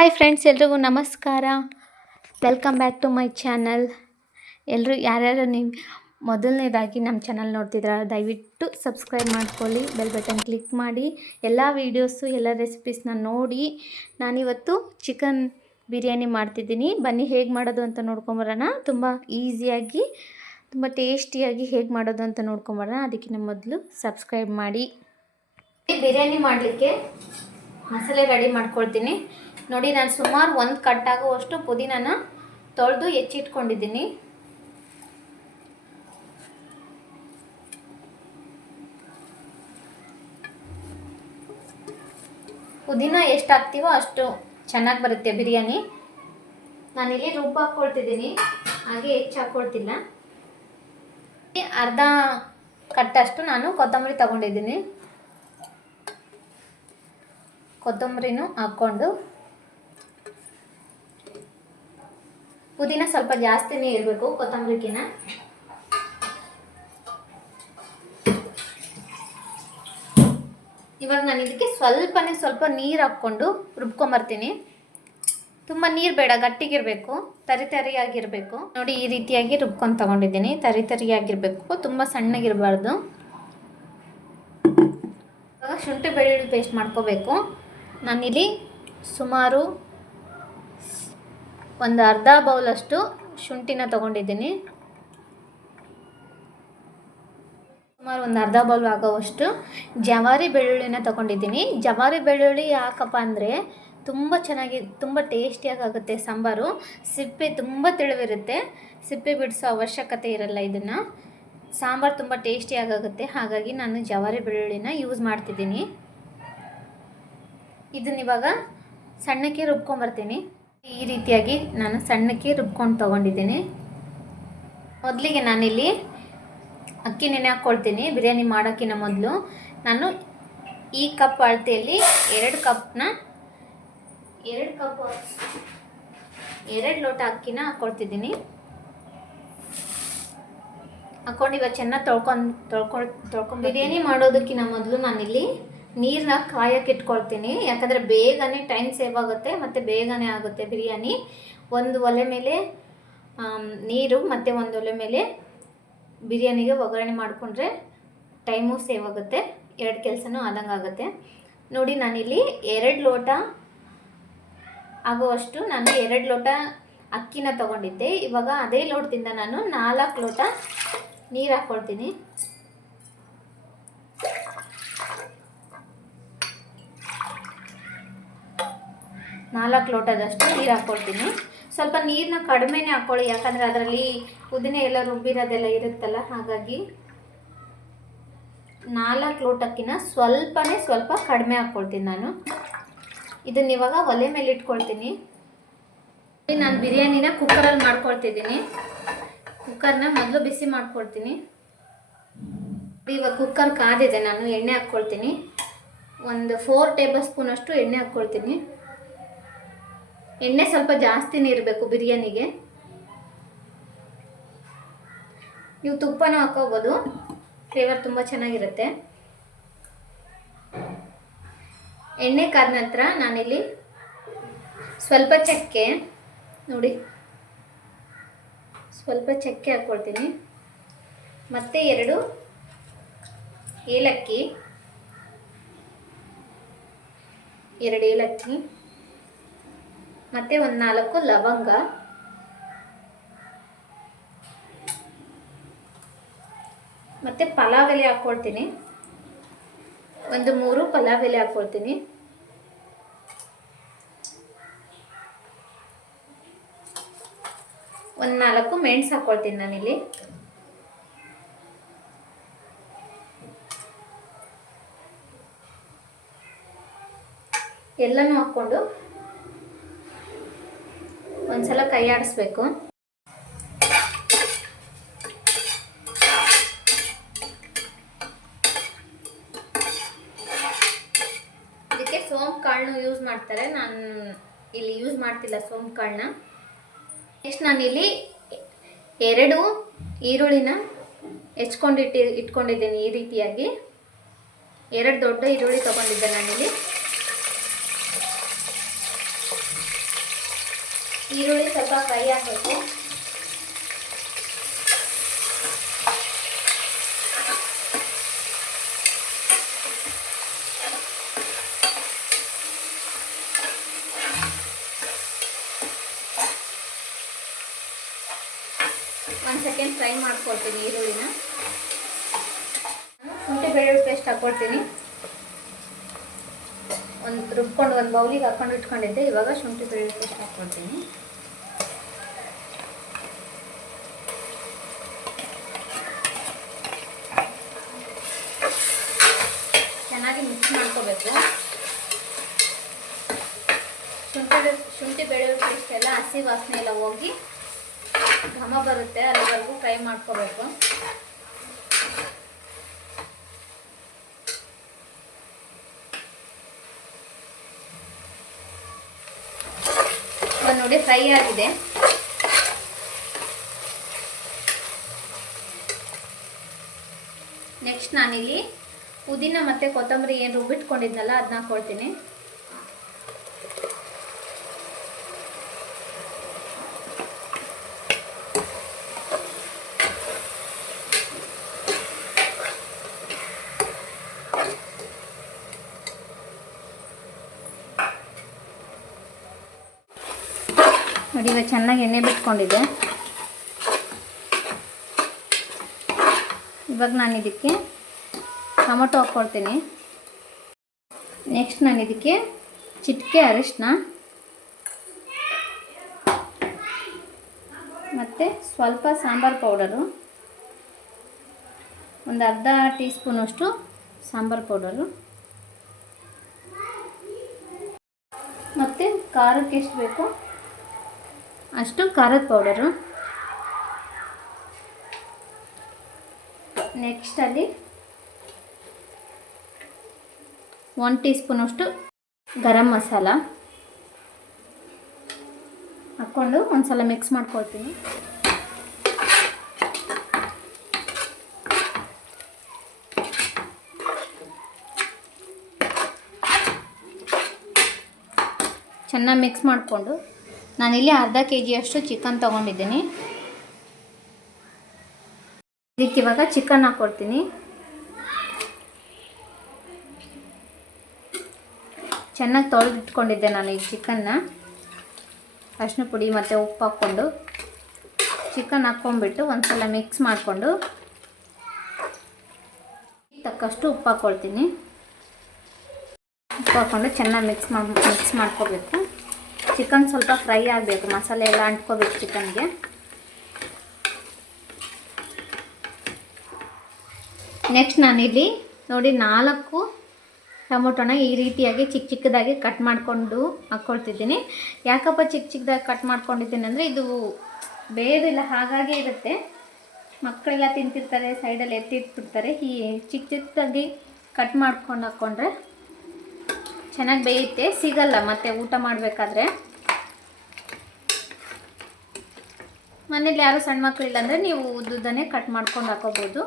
Hi friends, ಎಲ್ರಿಗೂ ನಮಸ್ಕಾರ. Welcome back to my channel. ಎಲ್ಲರೂ ಯಾರ್ಯಾರು ನೀವು ಮೊದಲನೇದಾಗಿ ನಮ್ಮ ಚಾನಲ್ ನೋಡ್ತಿದ್ರ ದಯವಿಟ್ಟು ಸಬ್ಸ್ಕ್ರೈಬ್ ಮಾಡ್ಕೊಳ್ಳಿ, ಬೆಲ್ ಬಟನ್ ಕ್ಲಿಕ್ ಮಾಡಿ. ಎಲ್ಲ ವೀಡಿಯೋಸು ಎಲ್ಲ ರೆಸಿಪೀಸ್ನ ನೋಡಿ. ನಾನಿವತ್ತು ಚಿಕನ್ ಬಿರಿಯಾನಿ ಮಾಡ್ತಿದ್ದೀನಿ. ಬನ್ನಿ ಹೇಗೆ ಮಾಡೋದು ಅಂತ ನೋಡ್ಕೊಂಬರೋಣ. ತುಂಬ ಈಸಿಯಾಗಿ ತುಂಬ ಟೇಸ್ಟಿಯಾಗಿ ಹೇಗೆ ಮಾಡೋದು ಅಂತ ನೋಡ್ಕೊಂಬರೋಣ. ಅದಕ್ಕಿಂತ ಮೊದಲು ಸಬ್ಸ್ಕ್ರೈಬ್ ಮಾಡಿ. ಬಿರಿಯಾನಿ ಮಾಡಲಿಕ್ಕೆ ಮಸಾಲೆ ರೆಡಿ ಮಾಡ್ಕೊಳ್ತೀನಿ. ನೋಡಿ, ನಾನು ಸುಮಾರು ಒಂದು ಕಟ್ಟಾಗುವಷ್ಟು ಪುದೀನನ ತೊಳೆದು ಹೆಚ್ಚಿಟ್ಕೊಂಡಿದ್ದೀನಿ. ಪುದೀನ ಎಷ್ಟು ಹಾಕ್ತೀವೋ ಅಷ್ಟು ಚೆನ್ನಾಗಿ ಬರುತ್ತೆ ಬಿರಿಯಾನಿ. ನಾನಿಲ್ಲಿ ರುಬ್ಬು ಹಾಕ್ಕೊಳ್ತಿದ್ದೀನಿ, ಹಾಗೆ ಹೆಚ್ಚು ಹಾಕ್ಕೊಳ್ತಿಲ್ಲ. ಅರ್ಧ ಕಟ್ಟಷ್ಟು ನಾನು ಕೊತ್ತಂಬರಿ ತಗೊಂಡಿದ್ದೀನಿ. ಕೊತ್ತಂಬರಿನೂ ಹಾಕ್ಕೊಂಡು, ಪುದೀನ ಸ್ವಲ್ಪ ಜಾಸ್ತಿನೇ ಇರಬೇಕು ಕೊತ್ತಂಬರಿಗಿನ. ಇವಾಗ ನಾನು ಇದಕ್ಕೆ ಸ್ವಲ್ಪ ನೀರು ಹಾಕ್ಕೊಂಡು ರುಬ್ಕೊಂಬರ್ತೀನಿ. ತುಂಬ ನೀರು ಬೇಡ, ಗಟ್ಟಿಗಿರಬೇಕು, ತರಿಯಾಗಿರಬೇಕು. ನೋಡಿ, ಈ ರೀತಿಯಾಗಿ ರುಬ್ಕೊಂಡು ತಗೊಂಡಿದ್ದೀನಿ. ತರಿಯಾಗಿರಬೇಕು, ತುಂಬ ಸಣ್ಣಗಿರಬಾರ್ದು. ಇವಾಗ ಶುಂಠಿ ಬೆಳ್ಳುಳ್ಳಿ ಪೇಸ್ಟ್ ಮಾಡ್ಕೋಬೇಕು. ನಾನಿಲ್ಲಿ ಸುಮಾರು ಒಂದು ಅರ್ಧ ಬೌಲಷ್ಟು ಶುಂಠಿನ ತೊಗೊಂಡಿದ್ದೀನಿ. ಸುಮಾರು ಒಂದು ಅರ್ಧ ಬೌಲ್ ಆಗೋವಷ್ಟು ಜವಾರಿ ಬೆಳ್ಳುಳ್ಳಿನ ತೊಗೊಂಡಿದ್ದೀನಿ. ಜವಾರಿ ಬೆಳ್ಳುಳ್ಳಿ ಯಾಕಪ್ಪ ಅಂದರೆ ತುಂಬ ಟೇಸ್ಟಿಯಾಗಿ ಆಗುತ್ತೆ ಸಾಂಬಾರು. ಸಿಪ್ಪೆ ತುಂಬ ತೆಳುವಿರುತ್ತೆ, ಸಿಪ್ಪೆ ಬಿಡಿಸೋ ಅವಶ್ಯಕತೆ ಇರಲ್ಲ. ಇದನ್ನು ಸಾಂಬಾರು ತುಂಬ ಟೇಸ್ಟಿಯಾಗುತ್ತೆ. ಹಾಗಾಗಿ ನಾನು ಜವಾರಿ ಬೆಳ್ಳುಳ್ಳಿನ ಯೂಸ್ ಮಾಡ್ತಿದ್ದೀನಿ. ಇದನ್ನಿವಾಗ ಸಣ್ಣಕ್ಕೆ ರುಬ್ಕೊಂಬರ್ತೀನಿ. ಈ ರೀತಿಯಾಗಿ ನಾನು ಸಣ್ಣಕ್ಕೆ ರುಬ್ಕೊಂಡು ತೊಗೊಂಡಿದ್ದೀನಿ. ಮೊದಲಿಗೆ ನಾನಿಲ್ಲಿ ಅಕ್ಕಿ ನೆನೆ ಹಾಕ್ಕೊಳ್ತೀನಿ. ಬಿರಿಯಾನಿ ಮಾಡೋಕ್ಕಿಂತ ಮೊದಲು ನಾನು ಈ ಕಪ್ ಅಳತೆಯಲ್ಲಿ 2 ಲೋಟ ಅಕ್ಕಿನ ಹಾಕ್ಕೊಳ್ತಿದ್ದೀನಿ. ಹಾಕ್ಕೊಂಡು ಇವಾಗ ಚೆನ್ನಾಗಿ ತೊಳ್ಕೊಂಡು ಬಿರಿಯಾನಿ ಮಾಡೋದಕ್ಕಿಂತ ಮೊದಲು ನಾನಿಲ್ಲಿ ನೀರನ್ನ ಕಾಯಕ್ಕೆ ಇಟ್ಕೊಳ್ತೀನಿ. ಯಾಕಂದರೆ ಬೇಗನೆ ಟೈಮ್ ಸೇವ್ ಆಗುತ್ತೆ ಮತ್ತು ಬೇಗನೆ ಆಗುತ್ತೆ ಬಿರಿಯಾನಿ. ಒಂದು ಒಲೆ ಮೇಲೆ ನೀರು ಮತ್ತು ಒಂದು ಒಲೆ ಮೇಲೆ ಬಿರಿಯಾನಿಗೆ ಒಗ್ಗರಣೆ ಮಾಡಿಕೊಂಡ್ರೆ ಟೈಮು ಸೇವ್ ಆಗುತ್ತೆ, 2 ಕೆಲಸನೂ ಆದಂಗೆ ಆಗುತ್ತೆ. ನೋಡಿ, ನಾನಿಲ್ಲಿ 2 ಲೋಟ ಆಗುವಷ್ಟು ನಾನು 2 ಲೋಟ ಅಕ್ಕಿನ ತೊಗೊಂಡಿದ್ದೆ. ಇವಾಗ ಅದೇ ಲೋಟದಿಂದ ನಾನು 4 ಲೋಟ ನೀರು ಹಾಕ್ಕೊಳ್ತೀನಿ. 4 ಲೋಟದಷ್ಟು ನೀರು ಹಾಕ್ಕೊಳ್ತೀನಿ. ಸ್ವಲ್ಪ ನೀರನ್ನ ಕಡಿಮೆನೇ ಹಾಕ್ಕೊಳ್ಳಿ, ಯಾಕಂದರೆ ಅದರಲ್ಲಿ ಪುದೀನ ಎಲ್ಲ ರುಬ್ಬಿರೋದೆಲ್ಲ ಇರುತ್ತಲ್ಲ. ಹಾಗಾಗಿ 4 ಲೋಟಕ್ಕಿಂತ ಸ್ವಲ್ಪ ಕಡಿಮೆ ಹಾಕ್ಕೊಳ್ತೀನಿ ನಾನು. ಇದನ್ನ ಇವಾಗ ಒಲೆ ಮೇಲೆ ಇಟ್ಕೊಳ್ತೀನಿ. ನಾನು ಬಿರಿಯಾನಿನ ಕುಕ್ಕರಲ್ಲಿ ಮಾಡ್ಕೊಳ್ತಿದ್ದೀನಿ. ಕುಕ್ಕರ್ನ ಮೊದಲು ಬಿಸಿ ಮಾಡ್ಕೊಳ್ತೀನಿ. ಇವಾಗ ಕುಕ್ಕರ್ ಕಾದಿದೆ. ನಾನು ಎಣ್ಣೆ ಹಾಕ್ಕೊಳ್ತೀನಿ. ಒಂದು 4 ಟೇಬಲ್ ಸ್ಪೂನ್ ಅಷ್ಟು ಎಣ್ಣೆ ಹಾಕ್ಕೊಳ್ತೀನಿ. ಎಣ್ಣೆ ಸ್ವಲ್ಪ ಜಾಸ್ತಿನೇ ಇರಬೇಕು ಬಿರಿಯಾನಿಗೆ. ನೀವು ತುಪ್ಪನೂ ಹಾಕೋಬೋದು, ಫ್ಲೇವರ್ ತುಂಬ ಚೆನ್ನಾಗಿರುತ್ತೆ. ಎಣ್ಣೆ ಕಾದ ನಂತರ ನಾನಿಲ್ಲಿ ಸ್ವಲ್ಪ ಚಕ್ಕೆ, ನೋಡಿ ಸ್ವಲ್ಪ ಚಕ್ಕೆ ಹಾಕ್ಕೊಳ್ತೀನಿ. ಮತ್ತು 2 ಏಲಕ್ಕಿ ಮತ್ತು ಒಂದು 4 ಲವಂಗ, ಮತ್ತು ಪಲಾವ್ ಎಲೆ ಹಾಕ್ಕೊಳ್ತೀನಿ. ಒಂದು 3 ಪಲಾವ್ ಎಲೆ ಹಾಕ್ಕೊಳ್ತೀನಿ. ಒಂದು 4 ಮೆಣಸು ಹಾಕ್ಕೊಳ್ತೀನಿ ನಾನಿಲ್ಲಿ. ಎಲ್ಲನೂ ಹಾಕ್ಕೊಂಡು ಒಂದ್ಸಲ ಕೈ ಆಡಿಸ್ಬೇಕು. ಇದಕ್ಕೆ ಸೋಂಪು ಕಾಳನ್ನು ಯೂಸ್ ಮಾಡ್ತಾರೆ, ನಾನು ಇಲ್ಲಿ ಯೂಸ್ ಮಾಡ್ತಿಲ್ಲ ಸೋಂಪು ಕಾಳನ್ನ. ನೆಕ್ಸ್ಟ್ ನಾನಿಲ್ಲಿ 2 ಈರುಳ್ಳಿನ ಇಟ್ಕೊಂಡಿದ್ದೀನಿ. ಈ ರೀತಿಯಾಗಿ 2 ದೊಡ್ಡ ಈರುಳ್ಳಿ ತೊಗೊಂಡಿದ್ದೆ ನಾನಿಲ್ಲಿ. ಈರುಳ್ಳಿ ಸ್ವಲ್ಪ ಫ್ರೈ ಆಗಬೇಕು. ಒಂದು ಸೆಕೆಂಡ್ ಫ್ರೈ ಮಾಡ್ಕೊಳ್ತೀನಿ ಈರುಳ್ಳಿನ. ಶುಂಠಿ ಬೆಳ್ಳುಳ್ಳಿ ಪೇಸ್ಟ್ ಹಾಕ್ಕೊಳ್ತೀನಿ. ರುಬ್ಕೊಂಡು ಒಂದು ಬೌಲಿಗೆ ಹಾಕ್ಕೊಂಡು ಇಟ್ಕೊಂಡಿದ್ದೆ. ಇವಾಗ ಶುಂಠಿ ಬೆಳ್ಳುಳ್ಳಿ ಪೇಸ್ಟ್ ಹಾಕ್ಕೊಳ್ತೀನಿ. ಚೆನ್ನಾಗಿ ಮಿಕ್ಸ್ ಮಾಡ್ಕೋಬೇಕು. ಶುಂಠಿ ಬೆಳ್ಳುಳ್ಳಿ ಪೇಸ್ಟ್ ಎಲ್ಲ ಹಸಿ ವಾಸನೆ ಎಲ್ಲ ಹೋಗಿ ಘಮ ಬರುತ್ತೆ, ಅಲ್ಲಿವರೆಗೂ ಫ್ರೈ ಮಾಡ್ಕೋಬೇಕು. ನೋಡಿ ಫ್ರೈ ಆಗಿದೆ. ನೆಕ್ಸ್ಟ್ ನಾನಿಲ್ಲಿ ಪುದೀನ ಮತ್ತು ಕೊತ್ತಂಬರಿ ಏನು ರುಬ್ಬಿಟ್ಕೊಂಡಿದ್ನಲ್ಲ ಅದನ್ನ ಹಾಕ್ಕೊಳ್ತೀನಿ. ನೋಡಿ ಇವಾಗ ಚೆನ್ನಾಗಿ ಎಣ್ಣೆ ಬಿಟ್ಕೊಂಡಿದ್ದೆ. ಇವಾಗ ನಾನು ಇದಕ್ಕೆ ಟೊಮೊಟೊ ಹಾಕ್ಕೊಳ್ತೀನಿ. ನೆಕ್ಸ್ಟ್ ನಾನು ಇದಕ್ಕೆ ಚಿಟಿಕೆ ಅರಿಶಿನ ಮತ್ತು ಸ್ವಲ್ಪ ಸಾಂಬಾರು ಪೌಡರು, ಒಂದು ಅರ್ಧ ಟೀ ಸ್ಪೂನಷ್ಟು ಸಾಂಬಾರು ಪೌಡರು, ಮತ್ತು ಖಾರಕ್ಕೆ ಎಷ್ಟು ಬೇಕು ಅಷ್ಟು ಖಾರದ ಪೌಡರು. ನೆಕ್ಸ್ಟ್ ಅಲ್ಲಿ 1 ಟೀ ಸ್ಪೂನಷ್ಟು ಗರಂ ಮಸಾಲ ಹಾಕ್ಕೊಂಡು ಒಂದ್ಸಲ ಮಿಕ್ಸ್ ಮಾಡ್ಕೊಳ್ತೀನಿ. ಚೆನ್ನಾಗಿ ಮಿಕ್ಸ್ ಮಾಡಿಕೊಂಡು ನಾನಿಲ್ಲಿ ಅರ್ಧ kg ಅಷ್ಟು ಚಿಕನ್ ತೊಗೊಂಡಿದ್ದೀನಿ. ಇದಕ್ಕೆ ಇವಾಗ ಚಿಕನ್ ಹಾಕ್ಕೊಳ್ತೀನಿ. ಚೆನ್ನಾಗಿ ತೊಳೆದಿಟ್ಕೊಂಡಿದ್ದೆ ನಾನು ಈ ಚಿಕನ್ನ. ಅರಿಶಿನ ಪುಡಿ ಮತ್ತು ಉಪ್ಪು ಹಾಕ್ಕೊಂಡು ಚಿಕನ್ ಹಾಕ್ಕೊಂಡ್ಬಿಟ್ಟು ಒಂದ್ಸಲ ಮಿಕ್ಸ್ ಮಾಡಿಕೊಂಡು ತಕ್ಕಷ್ಟು ಉಪ್ಪು ಹಾಕ್ಕೊಳ್ತೀನಿ. ಉಪ್ಪು ಹಾಕ್ಕೊಂಡು ಚೆನ್ನಾಗಿ ಮಿಕ್ಸ್ ಮಾಡ್ಕೋಬೇಕು. ಚಿಕನ್ ಸ್ವಲ್ಪ ಫ್ರೈ ಆಗಬೇಕು, ಮಸಾಲೆ ಎಲ್ಲ ಅಂಟ್ಕೋಬೇಕು ಚಿಕನ್ಗೆ. ನೆಕ್ಸ್ಟ್ ನಾನಿಲ್ಲಿ ನೋಡಿ 4 ಟೊಮೊಟೊನ ಈ ರೀತಿಯಾಗಿ ಚಿಕ್ಕದಾಗಿ ಕಟ್ ಮಾಡಿಕೊಂಡು ಹಾಕ್ಕೊಳ್ತಿದ್ದೀನಿ. ಯಾಕಪ್ಪ ಚಿಕ್ಕದಾಗಿ ಕಟ್ ಮಾಡ್ಕೊಂಡಿದ್ದೀನಿ ಅಂದರೆ ಇದು ಬೇಯೋದಿಲ್ಲ, ಹಾಗಾಗಿ ಇರುತ್ತೆ. ಮಕ್ಕಳೆಲ್ಲ ತಿಂತಿರ್ತಾರೆ, ಸೈಡಲ್ಲಿ ಎತ್ತಿಟ್ಬಿಡ್ತಾರೆ. ಈ ಚಿಕ್ಕದಾಗಿ ಕಟ್ ಮಾಡ್ಕೊಂಡು ಹಾಕ್ಕೊಂಡ್ರೆ ಚೆನ್ನಾಗಿ ಬೇಯುತ್ತೆ, ಸಿಗಲ್ಲ ಮತ್ತು ಊಟ ಮಾಡಬೇಕಾದ್ರೆ. ಮನೇಲಿ ಯಾರು ಸಣ್ಣ ಮಕ್ಕಳಿಲ್ಲ ಅಂದರೆ ನೀವು ಉದ್ದುದನ್ನೇ ಕಟ್ ಮಾಡ್ಕೊಂಡು ಹಾಕೋಬೋದು.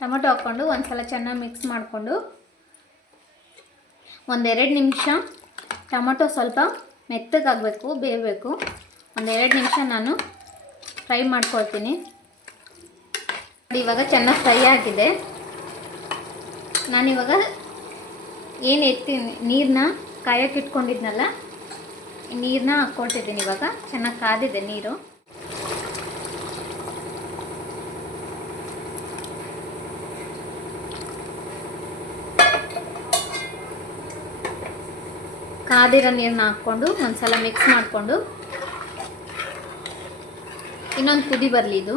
ಟೊಮೊಟೊ ಹಾಕ್ಕೊಂಡು ಒಂದ್ಸಲ ಚೆನ್ನಾಗಿ ಮಿಕ್ಸ್ ಮಾಡಿಕೊಂಡು 1-2 ನಿಮಿಷ ಟೊಮೊಟೊ ಸ್ವಲ್ಪ ಮೆತ್ತಗಾಗಬೇಕು, ಬೇಯಬೇಕು. 1-2 ನಿಮಿಷ ನಾನು ಫ್ರೈ ಮಾಡ್ಕೊಳ್ತೀನಿ. ಇವಾಗ ಚೆನ್ನಾಗಿ ಫ್ರೈ ಆಗಿದೆ. ನಾನಿವಾಗ ಏನು ನೀರನ್ನ ಕಾಯಕ್ಕೆ ಇಟ್ಕೊಂಡಿದ್ನಲ್ಲ, ನೀರನ್ನ ಹಾಕ್ಕೊಳ್ತಿದ್ದೀನಿ. ಇವಾಗ ಚೆನ್ನಾಗಿ ಕಾದಿದೆ ನೀರು. ಕಾದಿರೋ ನೀರನ್ನ ಹಾಕ್ಕೊಂಡು ಒಂದ್ಸಲ ಮಿಕ್ಸ್ ಮಾಡಿಕೊಂಡು ಇನ್ನೊಂದು ಕುದಿ ಬರಲಿ. ಇದು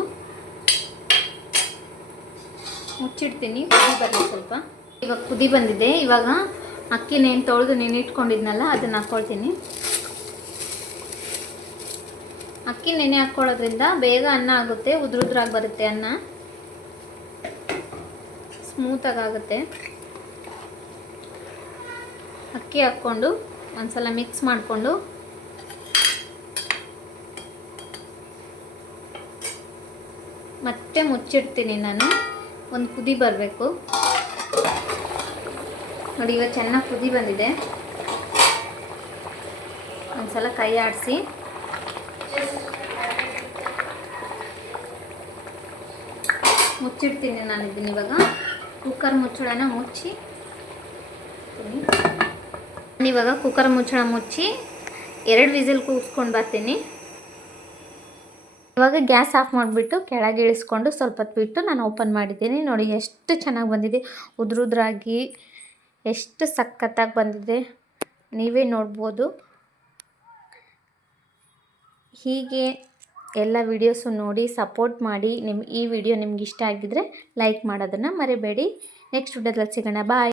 ಮುಚ್ಚಿಡ್ತೀನಿ, ಕುದಿ ಬರಲಿ ಸ್ವಲ್ಪ. ಇವಾಗ ಕುದಿ ಬಂದಿದೆ. ಇವಾಗ ಅಕ್ಕಿ ತೊಳೆದು ನೆನೆಯಿಟ್ಕೊಂಡಿದ್ನಲ್ಲ ಅದನ್ನು ಹಾಕ್ಕೊಳ್ತೀನಿ. ಅಕ್ಕಿ ನೆನೆ ಹಾಕ್ಕೊಳ್ಳೋದ್ರಿಂದ ಬೇಗ ಅನ್ನ ಆಗುತ್ತೆ, ಉದ್ರುದ್ರಾಗಿ ಬರುತ್ತೆ, ಅನ್ನ ಸ್ಮೂತಾಗಿ ಆಗುತ್ತೆ. ಅಕ್ಕಿ ಹಾಕ್ಕೊಂಡು ಒಂದ್ಸಲ ಮಿಕ್ಸ್ ಮಾಡಿಕೊಂಡು ಮತ್ತೆ ಮುಚ್ಚಿಡ್ತೀನಿ ನಾನು. ಒಂದು ಕುದಿ ಬರಬೇಕು. ನೋಡಿ ಇವಾಗ ಚೆನ್ನಾಗಿ ಕುದಿ ಬಂದಿದೆ. ಒಂದು ಸಲ ಕೈ ಆಡಿಸಿ ಮುಚ್ಚಿಡ್ತೀನಿ ನಾನು ಇದನ್ನ. ಇವಾಗ ಕುಕ್ಕರ್ ಮುಚ್ಚಳನ ಮುಚ್ಚಿ ಇವಾಗ ಕುಕ್ಕರ್ ಮುಚ್ಚಳ ಮುಚ್ಚಿ 2 ವಿಸಿಲ್ ಕೂಗಿಸ್ಕೊಂಡು ಬರ್ತೀನಿ. ಇವಾಗ ಗ್ಯಾಸ್ ಆಫ್ ಮಾಡಿಬಿಟ್ಟು ಕೆಳಗೆ ಇಳಿಸ್ಕೊಂಡು ಸ್ವಲ್ಪ ಹೊತ್ತು ಬಿಟ್ಟು ನಾನು ಓಪನ್ ಮಾಡಿದ್ದೀನಿ. ನೋಡಿ ಎಷ್ಟು ಚೆನ್ನಾಗಿ ಬಂದಿದೆ, ಉದ್ರಾಗಿ ಎಷ್ಟು ಸಖತ್ತಾಗಿ ಬಂದಿದೆ, ನೀವೇ ನೋಡ್ಬೋದು. ಹೀಗೆ ಎಲ್ಲ ವಿಡಿಯೋಸು ನೋಡಿ ಸಪೋರ್ಟ್ ಮಾಡಿ. ಈ ವಿಡಿಯೋ ನಿಮ್ಗೆ ಇಷ್ಟ ಆಗಿದ್ದರೆ ಲೈಕ್ ಮಾಡೋದನ್ನು ಮರಿಬೇಡಿ. ನೆಕ್ಸ್ಟ್ ವಿಡಿಯೋದಲ್ಲಿ ಸಿಗೋಣ. ಬಾಯ್.